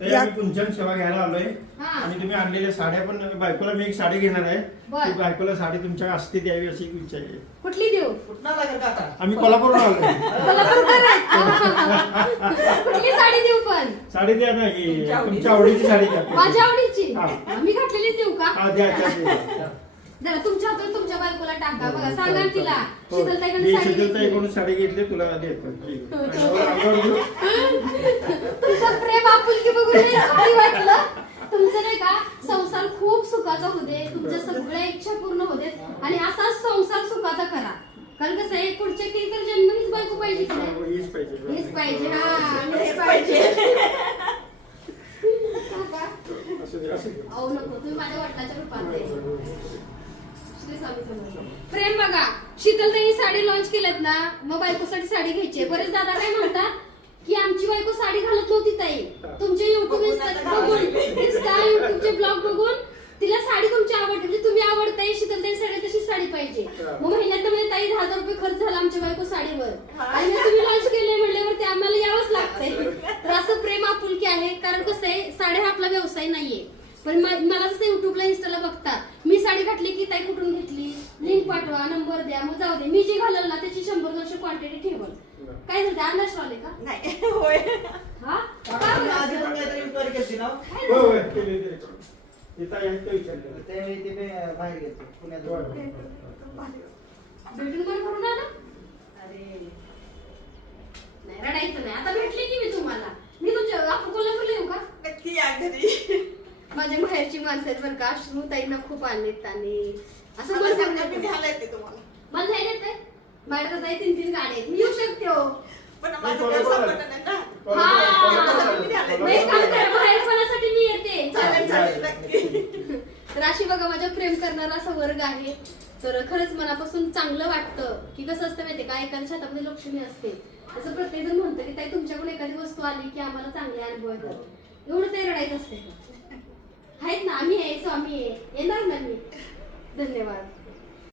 आम्ही कुंचन सेवा घ्यायला आलोय आणि तुम्ही आणलेल्या साड्या पण बायकोला मी एक साडी घेणार आहे. बायकोला साडी तुमच्या असते द्यावी अशी इच्छा आहे. कुठली देऊ? आम्ही कोल्हापूरला आलोय. कुठली साडी देऊ? पण साडी द्या ना की तुमच्या आवडीची साडी द्या. माझ्या आवडीची मी घातलेली देऊ का? हा द्या. जरा तुमच्या हातून तुमच्या बायकोला टाका बघा. सांगा तिला शीतलताईकडून साडी घेतली तुला देतो. तुमचं प्रेम आपुलकी बघून भारी वाटलं. तुमचं नाही का संसार खूप सुखाचा होऊ दे, तुमच्या सगळ्या इच्छा पूर्ण होऊ देत आणि असाच संसार सुखाचा करा. कारण कसं आहे पुढच्या किती तर जन्म हीच बायको पाहिजे की नाही? हीच पाहिजे. अहो नको, तुम्ही माझ्या वडिलांच्या रूपात प्रेम बघा. शीतलताईंनी साडी लॉन्च केल्यात ना, मग बायकोसाठी साडी घ्यायची. बरेच दादा काय म्हणतात की आमची बायको साडी घालत नव्हती ताई. तुमचे युट्यूब युट्यूबचे ब्लॉग बघून तिला साडी तुमची आवडते, म्हणजे तुम्ही आवडताय शीतलताई साडी तशीच साडी पाहिजे. मग महिन्यात म्हणजे ताई 10,000 रुपये खर्च झाला आमच्या बायको साडीवर आणि तुम्ही लॉन्च केले म्हणल्यावर ते आम्हाला यावंच लागतंय. तर असं प्रेम आपुलकी आहे. कारण कसं आहे साड्या हा आपला व्यवसाय नाहीये. पण मला जसं युट्यूबला इन्स्टाला बघतात मी साडी घातली की ताई कुठून घेतली, लिंक पाठवा, नंबर द्या, मग जाऊ दे. मी जी घालल ना त्याची 100-200 क्वांटिटी ठेवल. काय झालं अंदाज लावले का? नाही होय. हा भेटून पण करून आला. नाही रडायचं नाही. आता भेटली की मी तुम्हाला. मी तुमच्या आपण कोल्हापूरला येऊ का? नक्की या घरी. माझ्या माहेरची माणसं आहेत बरं का. अश्रूताईंना खूप आणलेत आणि असं मला बोलतो सांगा, मी न्यायला येते तुम्हाला. मला जायला येतंय. माझ्याकडे ताई 3-3 गाड्या आहेत. मी येऊ शकते हो. पण माझं घर सापडलं नाही ना. बाहेरपणासाठी मी येते. चालेल नक्की. तर अशी बघा माझ्या प्रेम करणारा असा वर्ग आहे. तर खरंच मनापासून चांगलं वाटतं की कसं असतं माहितीये का, एखाद्या छतामध्ये लक्ष्मी असते. असं प्रत्येक जण म्हणतं की ताई तुमच्याकडून एखादी वस्तू आली की आम्हाला चांगले अनुभव येतात. एवढं ते रडायचं असते. आहेत ना आम्ही आहे, स्वामी आहे, येणार ना मी. धन्यवाद.